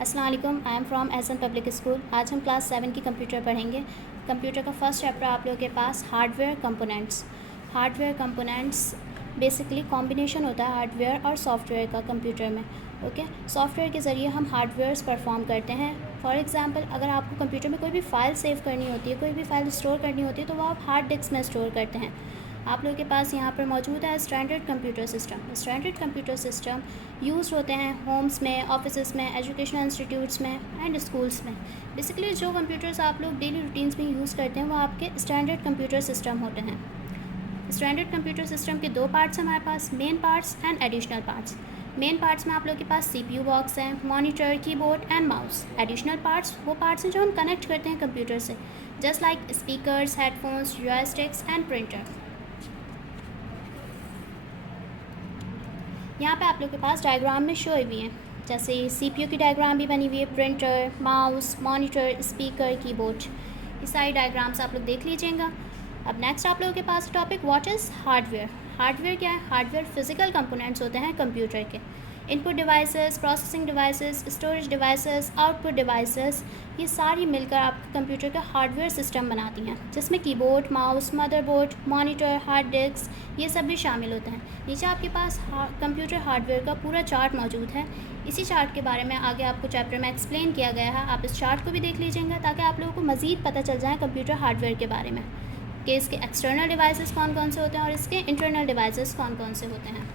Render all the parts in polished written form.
अस्सलाम वालेकुम, I am from Ehsan public school. आज हम क्लास 7 की कंप्यूटर पढ़ेंगे। कंप्यूटर का फर्स्ट चैप्टर आप लोगों के पास hardware components. Hardware components basically combination होता है हार्डवेयर और सॉफ्टवेयर का कंप्यूटर में। ओके, सॉफ्टवेयर के ज़रिए हम हार्डवेयर्स परफॉर्म करते हैं। फॉर एग्जांपल, अगर आपको कंप्यूटर में कोई भी फ़ाइल सेव करनी होती है, कोई भी फ़ाइल स्टोर करनी होती है, तो वो आप हार्ड डिस्क में स्टोर करते हैं। आप लोगों के पास यहाँ पर मौजूद है standard computer system. Standard computer system use होते हैं होम्स में, ऑफिस में, एजुकेशनल इंस्टीट्यूट्स में एंड स्कूल्स में। बेसिकली जो कंप्यूटर्स आप लोग डेली रूटीन्स में यूज़ करते हैं वो आपके स्टैंडर्ड कंप्यूटर सिस्टम होते हैं। स्टैंडर्ड कंप्यूटर सिस्टम के दो पार्ट्स हैं हमारे पास, main parts and additional parts. Main parts में आप लोगों के पास सीपीयू बॉक्स है, monitor, keyboard and mouse. Additional parts वो पार्ट्स हैं जो हम कनेक्ट करते हैं कंप्यूटर से, just like speakers, headphones, joysticks and printer. यहाँ पे आप लोग के पास डायग्राम में शो हुई हैं, जैसे सीपीयू की डायग्राम भी बनी हुई है, printer, mouse, monitor, speaker, keyboard. ये सारी डायग्राम्स आप लोग देख लीजिएगा। अब नेक्स्ट आप लोगों के पास topic what is hardware. Hardware क्या है? हार्डवेयर फिजिकल कंपोनेंट्स होते हैं कंप्यूटर के। Input devices, processing devices, storage devices, output devices, ये सारी मिलकर आपके कंप्यूटर का हार्डवेयर सिस्टम बनाती हैं, जिसमें keyboard, mouse, motherboard, monitor, hard disk, ये सब भी शामिल होते हैं। नीचे आपके पास कंप्यूटर हार्डवेयर का पूरा चार्ट मौजूद है। इसी चार्ट के बारे में आगे आपको चैप्टर में एक्सप्लेन किया गया है। आप इस चार्ट को भी देख लीजिएगा ताकि आप लोगों को मज़ीद पता चल जाए कंप्यूटर हार्डवेयर के बारे में, कि इसके एक्सटर्नल डिवाइसेस कौन कौन से होते हैं और इसके इंटरनल डिवाइसेस कौन कौन से होते हैं।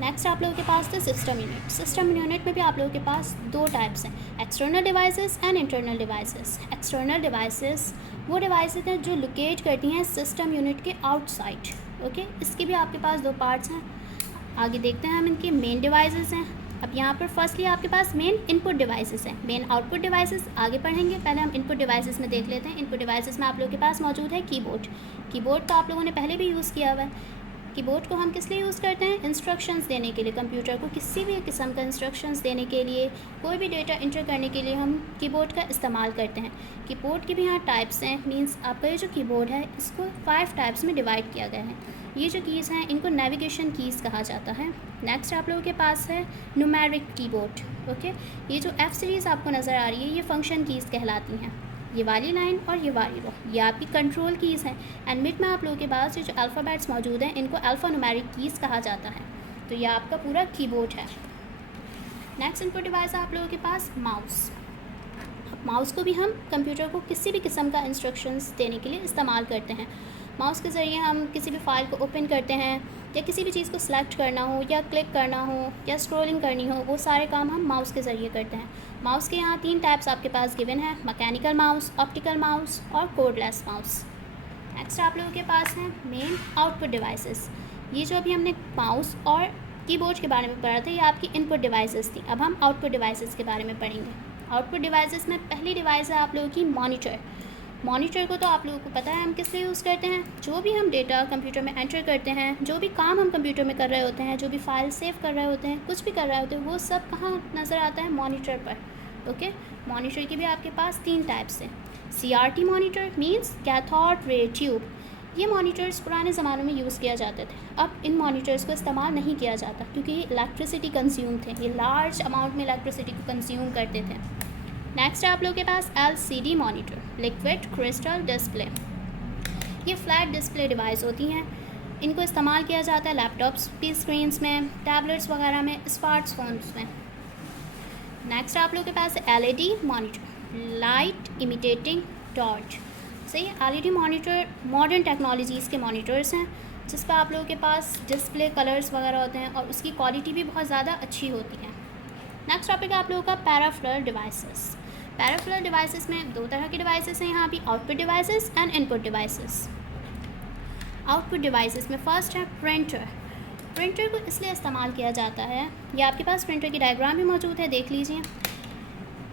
नेक्स्ट आप लोगों के पास थे सिस्टम यूनिट। सिस्टम यूनिट में भी आप लोगों के पास दो टाइप्स हैं, external devices and internal devices. External devices वो डिवाइसेस हैं जो लोकेट करती हैं सिस्टम यूनिट के आउटसाइड। ओके, इसके भी आपके पास दो पार्ट्स हैं। आगे देखते हैं हम इनके मेन डिवाइसेस हैं। अब यहाँ पर फर्स्टली आपके पास मेन इनपुट डिवाइसेस हैं, मेन आउटपुट डिवाइसेस आगे पढ़ेंगे। पहले हम इनपुट डिवाइसेस में देख लेते हैं। इनपुट डिवाइसेस में आप लोगों के पास मौजूद है कीबोर्ड। कीबोर्ड तो आप लोगों ने पहले भी यूज़ किया हुआ है। कीबोर्ड को हम किस लिए यूज़ करते हैं? इंस्ट्रक्शंस देने के लिए। कंप्यूटर को किसी भी किस्म का इंस्ट्रक्शंस देने के लिए, कोई भी डेटा इंटर करने के लिए हम कीबोर्ड का इस्तेमाल करते हैं। कीबोर्ड के भी यहाँ टाइप्स हैं, मींस आपका ये जो कीबोर्ड है इसको 5 टाइप्स में डिवाइड किया गया है। ये जो कीज़ हैं इनको नेविगेशन कीज़ कहा जाता है। नेक्स्ट आप लोगों के पास है न्यूमेरिक कीबोर्ड। ओके, ये जो F सीरीज़ आपको नज़र आ रही है ये फंक्शन कीज़ कहलाती हैं। ये वाली लाइन और ये वाली रो ये आपकी कंट्रोल कीज़ हैं। एंड मिड में आप लोगों के पास ये जो अल्फ़ाबेट्स मौजूद हैं इनको अल्फ़ा न्यूमेरिक कीज़ कहा जाता है। तो ये आपका पूरा कीबोर्ड है। नेक्स्ट इनपुट डिवाइस है आप लोगों के पास माउस। माउस को भी हम कंप्यूटर को किसी भी किस्म का इंस्ट्रक्शंस देने के लिए इस्तेमाल करते हैं। माउस के ज़रिए हम किसी भी फाइल को ओपन करते हैं, या किसी भी चीज़ को सिलेक्ट करना हो, या क्लिक करना हो, या स्क्रॉलिंग करनी हो, वो सारे काम हम माउस के ज़रिए करते हैं। माउस के यहाँ 3 टाइप्स आपके पास गिवन है, मैकेनिकल माउस, ऑप्टिकल माउस और कोडलेस माउस। नेक्स्ट आप लोगों के पास हैं मेन आउटपुट डिवाइसेस। ये जो अभी हमने माउस और कीबोर्ड के बारे में पढ़ा था ये आपकी इनपुट डिवाइसेस थी। अब हम आउटपुट डिवाइसेस के बारे में पढ़ेंगे। आउटपुट डिवाइसेस में पहली डिवाइस है आप लोगों की मॉनिटर। मॉनिटर को तो आप लोगों को पता है हम किस लिए यूज़ करते हैं। जो भी हम डेटा कंप्यूटर में एंटर करते हैं, जो भी काम हम कंप्यूटर में कर रहे होते हैं, जो भी फाइल सेव कर रहे होते हैं, कुछ भी कर रहे होते हैं, वो सब कहाँ नज़र आता है? मॉनिटर पर। ओके, मॉनिटर की भी आपके पास 3 टाइप्स हैं। CRT monitor means cathode ray tube. ये मॉनिटर्स पुराने ज़मानों में यूज़ किया जाते थे। अब इन मॉनिटर्स को इस्तेमाल नहीं किया जाता क्योंकि ये इलेक्ट्रिसिटी कंज्यूम थे, ये लार्ज अमाउंट में इलेक्ट्रिसिटी को कंज्यूम करते थे। नेक्स्ट आप लोगों के पास LCD monitor, liquid crystal display. ये फ्लैट डिस्प्ले डिवाइस होती हैं। इनको इस्तेमाल किया जाता है लैपटॉप्स की स्क्रीन्स में, टैबलेट्स वगैरह में, स्मार्टफोन्स में। नेक्स्ट आप लोगों के पास LED monitor, light imitating torch. सही, LED मॉनिटर मॉडर्न टेक्नोलॉजीज़ के मॉनिटर्स हैं जिस पर आप लोगों के पास डिस्प्ले कलर्स वगैरह होते हैं और उसकी क्वालिटी भी बहुत ज़्यादा अच्छी होती है। नेक्स्ट टॉपिक है आप लोगों का पैराफ्लर डिवाइसेस। पैराफ्लर डिवाइसेस में 2 तरह के डिवाइसेस हैं यहाँ भी, output devices and input devices. Output devices में फर्स्ट है प्रिंटर। प्रिंटर को इसलिए इस्तेमाल किया जाता है, ये आपके पास प्रिंटर की डायग्राम भी मौजूद है, देख लीजिए।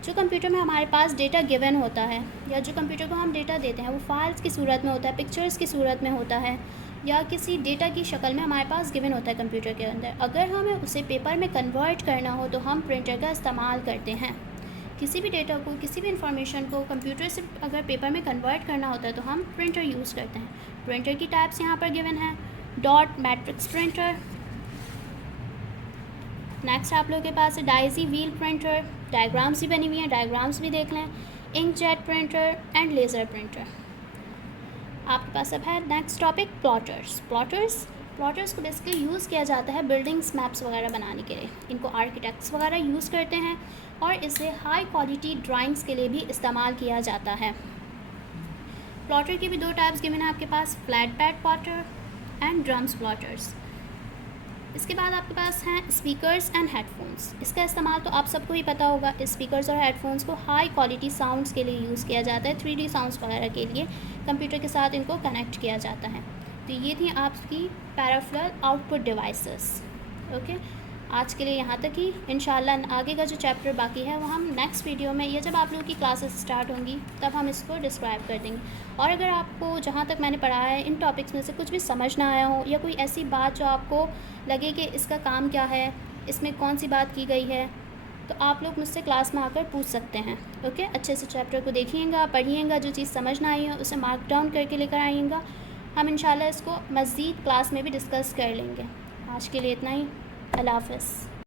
जो कंप्यूटर में हमारे पास डेटा गिवन होता है, या जो कंप्यूटर को हम डेटा देते हैं वो फाइल्स की सूरत में होता है, पिक्चर्स की सूरत में होता है, या किसी डेटा की शक्ल में हमारे पास गिवन होता है कंप्यूटर के अंदर। अगर हमें उसे पेपर में कन्वर्ट करना हो तो हम प्रिंटर का इस्तेमाल करते हैं। किसी भी डेटा को, किसी भी इंफॉर्मेशन को कंप्यूटर से अगर पेपर में कन्वर्ट करना होता है तो हम प्रिंटर यूज़ करते हैं। प्रिंटर की टाइप्स यहाँ पर गिवन है, डॉट मैट्रिक्स प्रिंटर, नेक्स्ट आप लोगों के पास है डाइजी व्हील प्रिंटर, डायग्राम्स भी बनी हुई हैं, डायग्राम्स भी देख लें। Inkjet printer and laser printer आपके पास अब है। Next topic plotters. प्लॉटर्स को बेसिकली यूज़ किया जाता है बिल्डिंग्स मैप्स वगैरह बनाने के लिए। इनको आर्किटेक्ट्स वगैरह यूज़ करते हैं और इसे हाई क्वालिटी ड्राइंग्स के लिए भी इस्तेमाल किया जाता है। प्लॉटर के भी दो टाइप्स गिवन हैं आपके पास, flatbed plotter and drums plotters. इसके बाद आपके पास हैं स्पीकर्स एंड हेडफोन्स। इसका इस्तेमाल तो आप सबको ही पता होगा। स्पीकर्स और हेडफोन्स को हाई क्वालिटी साउंड्स के लिए यूज़ किया जाता है, 3D साउंड्स वगैरह के लिए कंप्यूटर के साथ इनको कनेक्ट किया जाता है। तो ये थी आपकी पैराफ्लर आउटपुट डिवाइसेस। ओके, आज के लिए यहाँ तक ही। इंशाल्लाह आगे का जो चैप्टर बाकी है वो हम नेक्स्ट वीडियो में, या जब आप लोगों की क्लासेस स्टार्ट होंगी तब हम इसको डिस्क्राइब कर देंगे। और अगर आपको जहाँ तक मैंने पढ़ाया है इन टॉपिक्स में से कुछ भी समझ ना आया हो, या कोई ऐसी बात जो आपको लगे कि इसका काम क्या है, इसमें कौन सी बात की गई है, तो आप लोग मुझसे क्लास में आकर पूछ सकते हैं। ओके, अच्छे से चैप्टर को देखिएगा, पढ़िएगा, जो चीज़ समझ ना आई है उसे मार्क डाउन करके लेकर आइएगा। हम इंशाल्लाह इसको मज़ीद क्लास में भी डिस्कस कर लेंगे। आज के लिए इतना ही। अल्लाह हाफ़िज़।